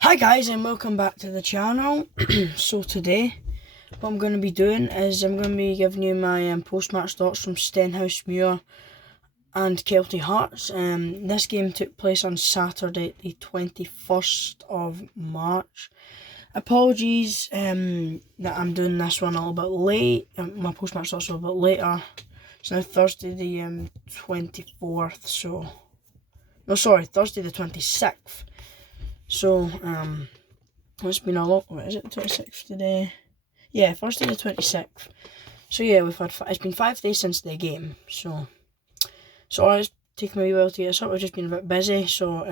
Hi guys, and welcome back to the channel. So today what I'm going to be doing is I'm going to be giving you my post-match thoughts from Stenhousemuir and Kelty Hearts. This game took place on Saturday the 21st of March. Apologies that I'm doing this one a little bit late. My post-match thoughts are a little bit later. It's now Thursday the 24th, so... No, sorry, Thursday the 26th. So, it's been a lot. What is it, 26th today? Yeah, Thursday the 26th. So yeah, it's been 5 days since the game. So it's taken me a while to get this up. I've just been a bit busy. So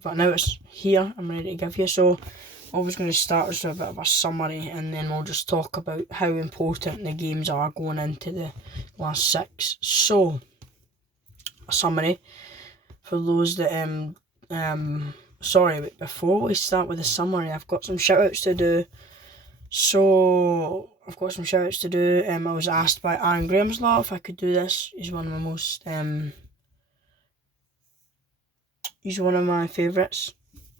but now it's here. I'm ready to give you. So I was going to start with a bit of a summary, and then we'll just talk about how important the games are going into the last 6. So a summary for those that sorry, but before we start with the summary, I've got some shout-outs to do. So, I was asked by Aaron Grahamslaw if I could do this. He's one of my most, he's one of my favourites.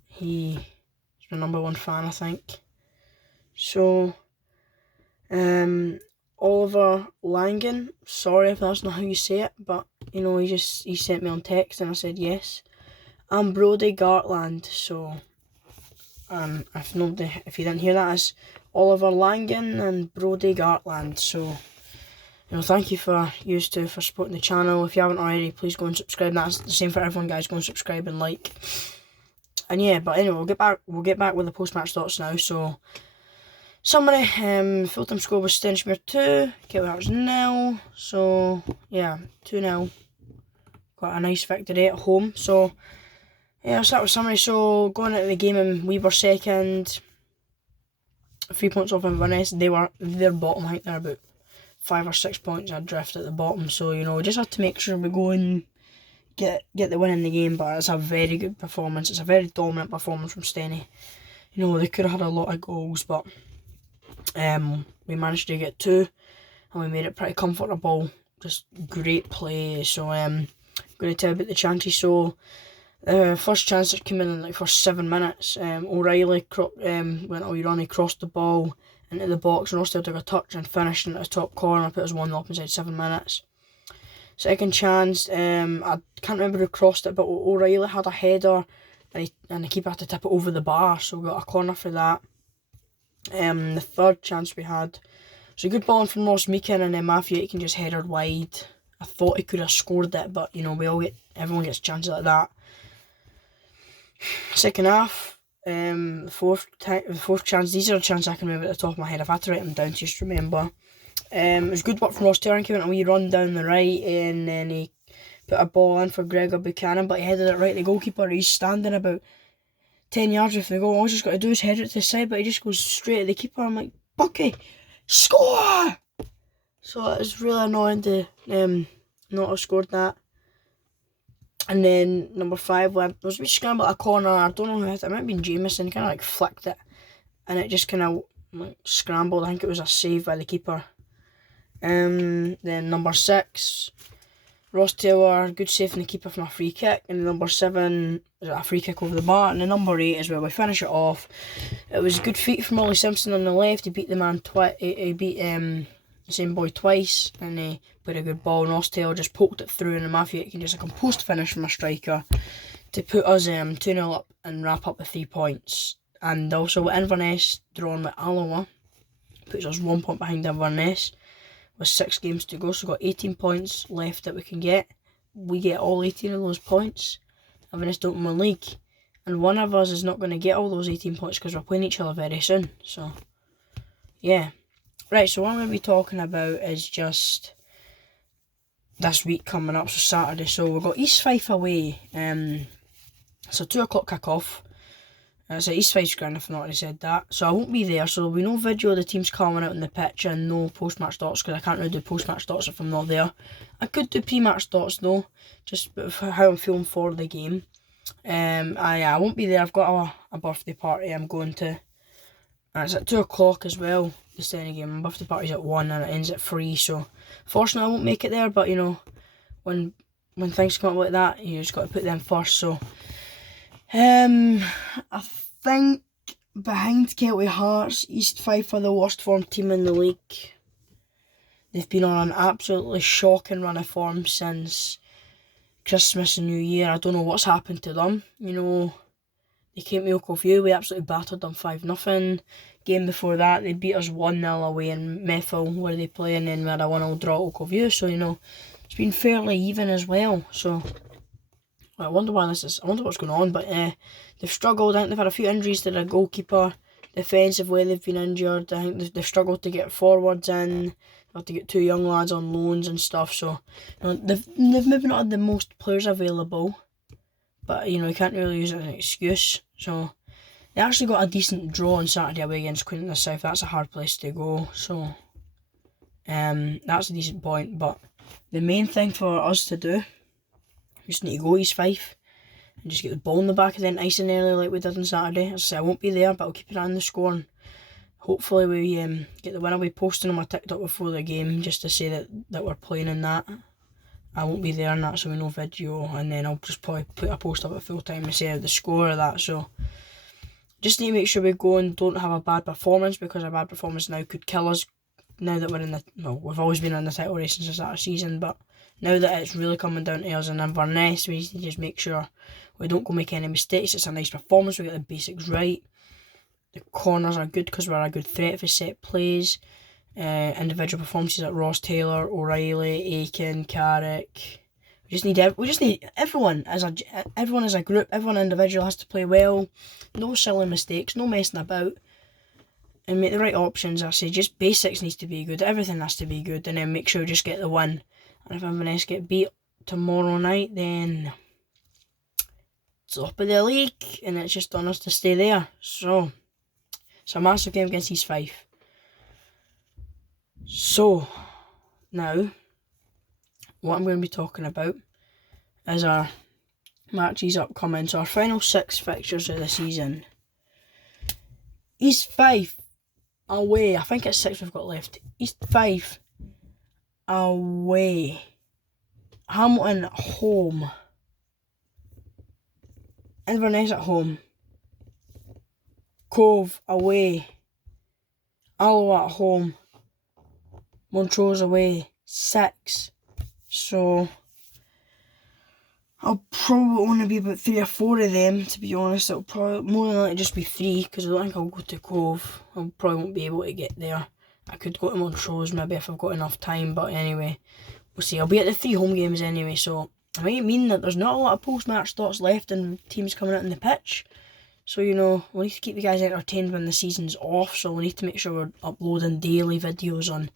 He's my number one fan, I think. So, Oliver Langan, sorry if that's not how you say it, but, you know, he sent me on text and I said yes. I'm Brody Gartland, so if you didn't hear that, it's Oliver Langan and Brody Gartland. So, you know, thank you for supporting the channel. If you haven't already, please go and subscribe. That's the same for everyone, guys. Go and subscribe and like. And yeah, but anyway, we'll get back with the post-match thoughts now. So, summary: full-time score was Stenhousemuir 2, Kelty Hearts 0. So yeah, 2-0. Got a nice victory at home. So. Yeah, I'll start with summary. So, going into the game, and we were second, 3 points off Inverness. They're bottom. I think they're about 5 or 6 points adrift at the bottom. So, you know, we just have to make sure we go and get the win in the game. But it's a very good performance. It's a very dominant performance from Stenny. You know, they could have had a lot of goals, but we managed to get 2, and we made it pretty comfortable. Just great play. So, I'm going to tell you about the chances. So, first chance that came in like first 7 minutes. O'Reilly went a wee run, he crossed the ball into the box, and Rossdale took a touch and finished in the top corner, put us 1-0 inside 7 minutes. Second chance, I can't remember who crossed it, but O'Reilly had a header, and the keeper had to tip it over the bar, so we got a corner for that. The third chance we had was a good ball in from Ross Meakin, and then Matthew Aitken just headed wide. I thought he could have scored it, but you know, everyone gets chances like that. Second half, the fourth chance. These are the chances I can remember at the top of my head. I've had to write them down to just remember. It was good work from Ross Taylor. He went a wee run down the right, and then he put a ball in for Gregor Buchanan, but he headed it right. The goalkeeper, he's standing about 10 yards from the goal. All he's just got to do is head it to the side, but he just goes straight at the keeper. I'm like, Bucky, score! So it was really annoying to not have scored that. And then number 5, there was a wee scramble at a corner. I don't know who hit it. It might have been Jameson. Kind of like flicked it, and it just kind of like scrambled. I think it was a save by the keeper. Then number 6, Ross Taylor, good save from the keeper from a free kick. And number 7 was a free kick over the bar. And the number 8 is where we finish it off. It was a good feat from Ollie Simpson on the left. He beat the man twice. He beat the same boy twice, and he put a good ball. And Ross Taylor just poked it through, and Matthew Aitken just a composed finish from a striker to put us 2-0 up and wrap up the 3 points. And also with Inverness drawn with Alloa, puts us 1 point behind Inverness with 6 games to go. So we've got 18 points left that we can get. We get all 18 of those points. Inverness don't win the league, and one of us is not going to get all those 18 points because we're playing each other very soon. So yeah. Right, so what I'm going to be talking about is just this week coming up, so Saturday. So we've got East Fife away. So 2 o'clock kick-off. It's at East Fife's ground, if I've not already said that. So I won't be there, so there'll be no video of the teams coming out on the pitch and no post-match thoughts, because I can't really do post-match thoughts if I'm not there. I could do pre-match thoughts though, just how I'm feeling for the game. I won't be there. I've got a birthday party I'm going to. And it's at 2 o'clock as well, the Stenny game. My birthday party's at 1 and it ends at 3, so fortunately I won't make it there, but you know, when things come up like that, you just got to put them first. So I think behind Kelty Hearts, East Fife are the worst form team in the league. They've been on an absolutely shocking run of form since Christmas and New Year. I don't know what's happened to them. You know, they came to Oakview, we absolutely battered them 5-0. Game before that, they beat us 1-0 away in Methil, where they play, and then we had a 1-0 draw at Oakview. So, you know, it's been fairly even as well. So, I wonder what's going on, but they've struggled. I think they've had a few injuries to their goalkeeper. Defensively, they've been injured. I think they've struggled to get forwards in. They've had to get 2 young lads on loans and stuff. So, you know, they've maybe not had the most players available, but you know, you can't really use it as an excuse. So, they actually got a decent draw on Saturday away against Queen in the South. That's a hard place to go. So, that's a decent point. But the main thing for us to do, we just need to go East Fife and just get the ball in the back of the net nice and early like we did on Saturday. As I say, I won't be there, but I'll keep an eye on the score, and hopefully we get the win. I'll be posting on my TikTok before the game just to say that we're playing in that. I won't be there in that, so we no video, and then I'll just probably put a post up at full time and say the score of that. So just need to make sure we go and don't have a bad performance, because a bad performance now could kill us. Now that we're in we've always been in the title race since the start of the season, but now that it's really coming down to us in Inverness, we need to just make sure we don't go make any mistakes. It's a nice performance, we get the basics right. The corners are good because we're a good threat for set plays. Individual performances like Ross Taylor, O'Reilly, Aiken, Carrick. We just need everyone as a group, everyone individual has to play well. No silly mistakes, no messing about, and make the right options. I say just basics needs to be good, everything has to be good, and then make sure we just get the win. And if Inverness get beat tomorrow night, then top of the league, and it's just on us to stay there. So it's a massive game against East Fife. So now, what I'm going to be talking about is our matches upcoming. So our final 6 fixtures of the season. East Fife away. I think it's 6 we've got left. East Fife away. Hamilton at home. Inverness at home. Cove away. Alloa at home. Montrose away. 6. So I'll probably only be about 3 or 4 of them, to be honest. It'll probably more than likely just be 3, because I don't think I'll go to Cove. I probably won't be able to get there. I could go to Montrose maybe if I've got enough time, but anyway, we'll see. I'll be at the 3 home games anyway, so it might mean that there's not a lot of post-match thoughts left and teams coming out on the pitch. So, you know, we need to keep you guys entertained when the season's off, so we need to make sure we're uploading daily videos on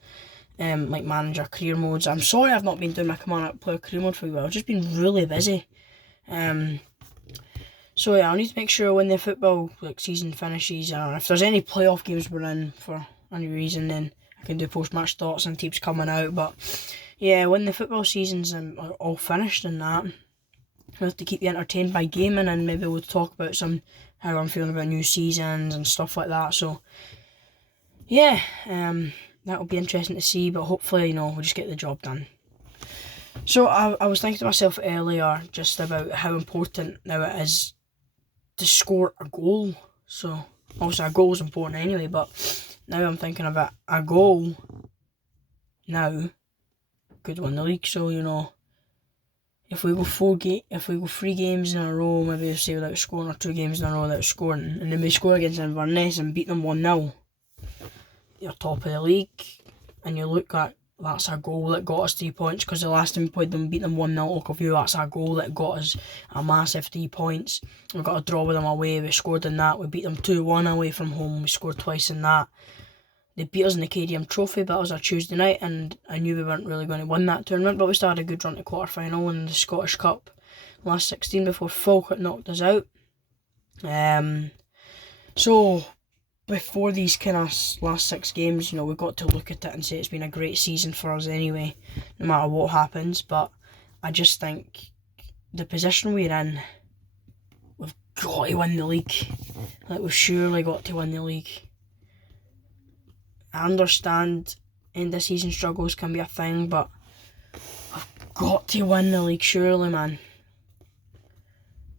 like manager career modes. I'm sorry I've not been doing my command up player career mode for a while. I've just been really busy. So yeah, I need to make sure when the football season finishes, or if there's any playoff games we're in for any reason, then I can do post-match thoughts and teams coming out. But yeah, when the football season's all finished and that, we have to keep you entertained by gaming, and maybe we'll talk about how I'm feeling about new seasons and stuff like that. So yeah, that'll be interesting to see, but hopefully, you know, we'll just get the job done. So I was thinking to myself earlier just about how important now it is to score a goal. So obviously a goal is important anyway, but now I'm thinking about a goal now could win the league. So, you know, if we go 3 games in a row, maybe say without scoring, or 2 games in a row without scoring, and then we score against Inverness and beat them 1-0, you're top of the league, and you look at that's a goal that got us 3 points, because the last time we played them, beat them 1-0 Oakview, that's a goal that got us a massive 3 points. We got a draw with them away, we scored in that, we beat them 2-1 away from home, we scored twice in that. They beat us in the KDM Trophy, but it was a Tuesday night, and I knew we weren't really going to win that tournament, but we still had a good run to quarter-final in the Scottish Cup last 16 before Falkirk knocked us out. So before these kind of last 6 games, you know, we've got to look at it and say it's been a great season for us anyway, no matter what happens. But I just think the position we're in, we've got to win the league. Like, we've surely got to win the league. I understand end of season struggles can be a thing, but I've got to win the league, surely, man.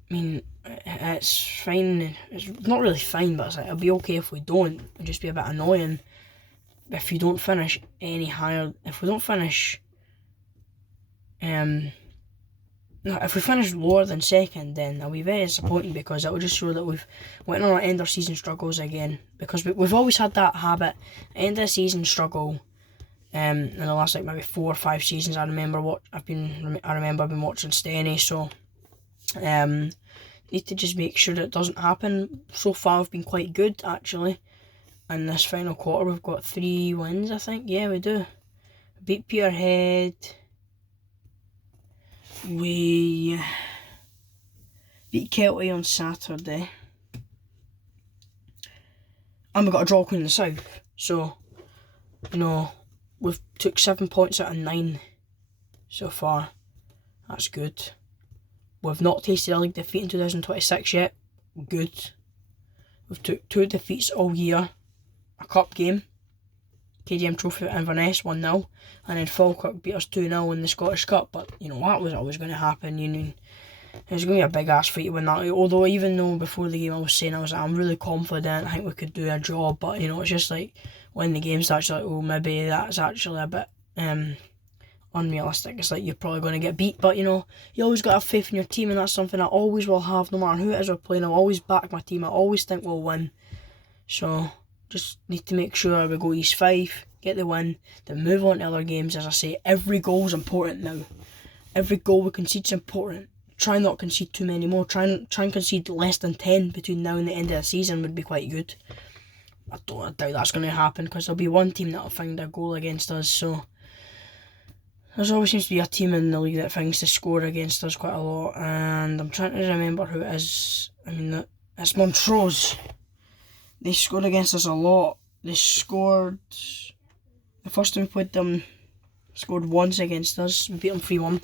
I mean, it's fine. It's not really fine, but it's like, it'll be okay if we don't. It'll just be a bit annoying if you don't finish any higher. If we don't finish, no, if we finish lower than second, then I'll be very disappointed, because it will just show that we've went on our end of season struggles again. Because we've always had that habit, end of season struggle. In the last like maybe 4 or 5 seasons, I remember I've been watching Stenny, so need to just make sure that it doesn't happen. So far, we've been quite good actually. In this final quarter, we've got 3 wins, I think. Yeah, we do. Beat Peterhead. We beat Kelty on Saturday. And we got a draw Queen in the South. So, you know, we've took 7 points out of 9 so far. That's good. We've not tasted a league defeat in 2026 yet. Good. We've took 2 defeats all year. A cup game, KDM Trophy at Inverness 1-0, and then Falkirk beat us 2-0 in the Scottish Cup. But you know, that was always going to happen. You know, it was going to be a big ass fight to win that. Although even though before the game I was saying I'm really confident, I think we could do a job. But you know, it's just like when the game starts, like, oh, maybe that's actually a bit unrealistic. It's like you're probably going to get beat, but you know, you always got to have faith in your team, and that's something I always will have, no matter who it is we're playing. I'll always back my team. I always think we'll win. So just need to make sure we go East Fife, get the win, then move on to other games. As I say, every goal is important now. Every goal we concede is important. Try not concede too many more. Try and concede less than 10 between now and the end of the season would be quite good. I doubt that's going to happen, because there'll be one team that'll find a goal against us. So there's always seems to be a team in the league that finds to score against us quite a lot, and I'm trying to remember who it is. I mean, it's Montrose. They scored against us a lot. They scored... The first time we played them, scored once against us. We beat them 3-1.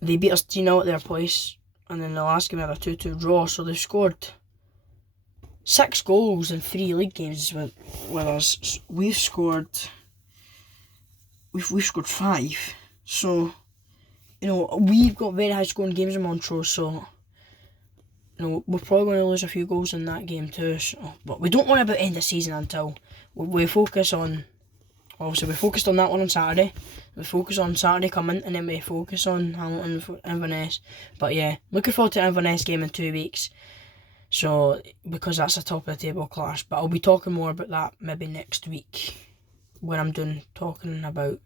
They beat us 3-0 at their place. And then the last game we had a 2-2 draw. So they've scored 6 goals in 3 league games with us. We've scored 5. So, you know, we've got very high scoring games in Montrose. So, you know, we're probably going to lose a few goals in that game too. So, but we don't worry about end of season until we focus on. Obviously, we focused on that one on Saturday. We focus on Saturday coming, and then we focus on Hamilton, Inverness. But yeah, looking forward to Inverness game in 2 weeks. So, because that's a top of the table clash. But I'll be talking more about that maybe next week when I'm done talking about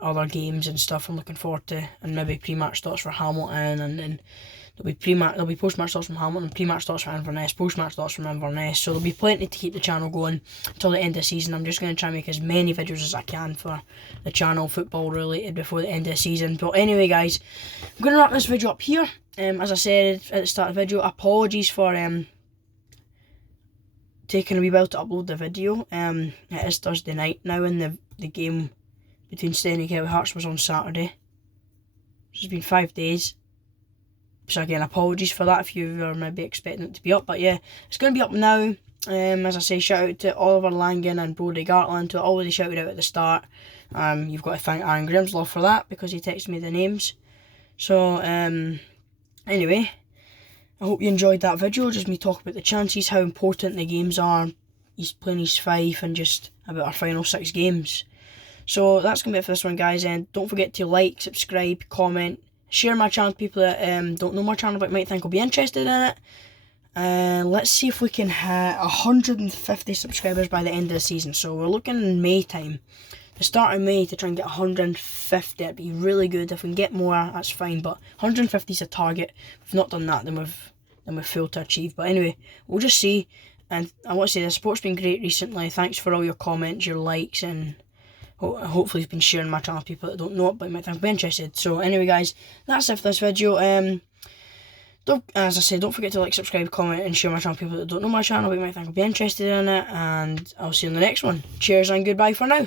other games and stuff I'm looking forward to, and maybe pre-match thoughts for Hamilton, and then there'll be post-match thoughts from Hamilton, pre-match thoughts from Inverness, post-match thoughts from Inverness. So there'll be plenty to keep the channel going until the end of the season. I'm just going to try and make as many videos as I can for the channel, football related, before the end of the season. But anyway, guys, I'm going to wrap this video up here. As I said at the start of the video, apologies for taking a wee while to upload the video. It is Thursday night now, and the game between Stenhousemuir and Kelty Hearts was on Saturday. It's been 5 days. So again, apologies for that if you were maybe expecting it to be up. But yeah, it's going to be up now. As I say, shout out to Oliver Langan and Brody Gartland, who I already shouted out at the start. You've got to thank Aaron Grimslow for that, because he texted me the names. So anyway, I hope you enjoyed that video. Just me talking about the chances, how important the games are, he's playing East Fife, and just about our final 6 games. So that's going to be it for this one, guys. And don't forget to like, subscribe, comment, share my channel to people that don't know my channel but might think will be interested in it. Let's see if we can hit 150 subscribers by the end of the season. So we're looking in May time, the start of May, to try and get 150. It'd be really good. If we can get more, that's fine, but 150 is a target. If we've not done that, then we've failed to achieve. But anyway, we'll just see. And I want to say the support's been great recently. Thanks for all your comments, your likes, and hopefully you've been sharing my channel with people that don't know it but might think I'll be interested. So anyway, guys, that's it for this video. As I said, don't forget to like, subscribe, comment, and share my channel with people that don't know my channel but might think I'll be interested in it. And I'll see you in the next one. Cheers and goodbye for now.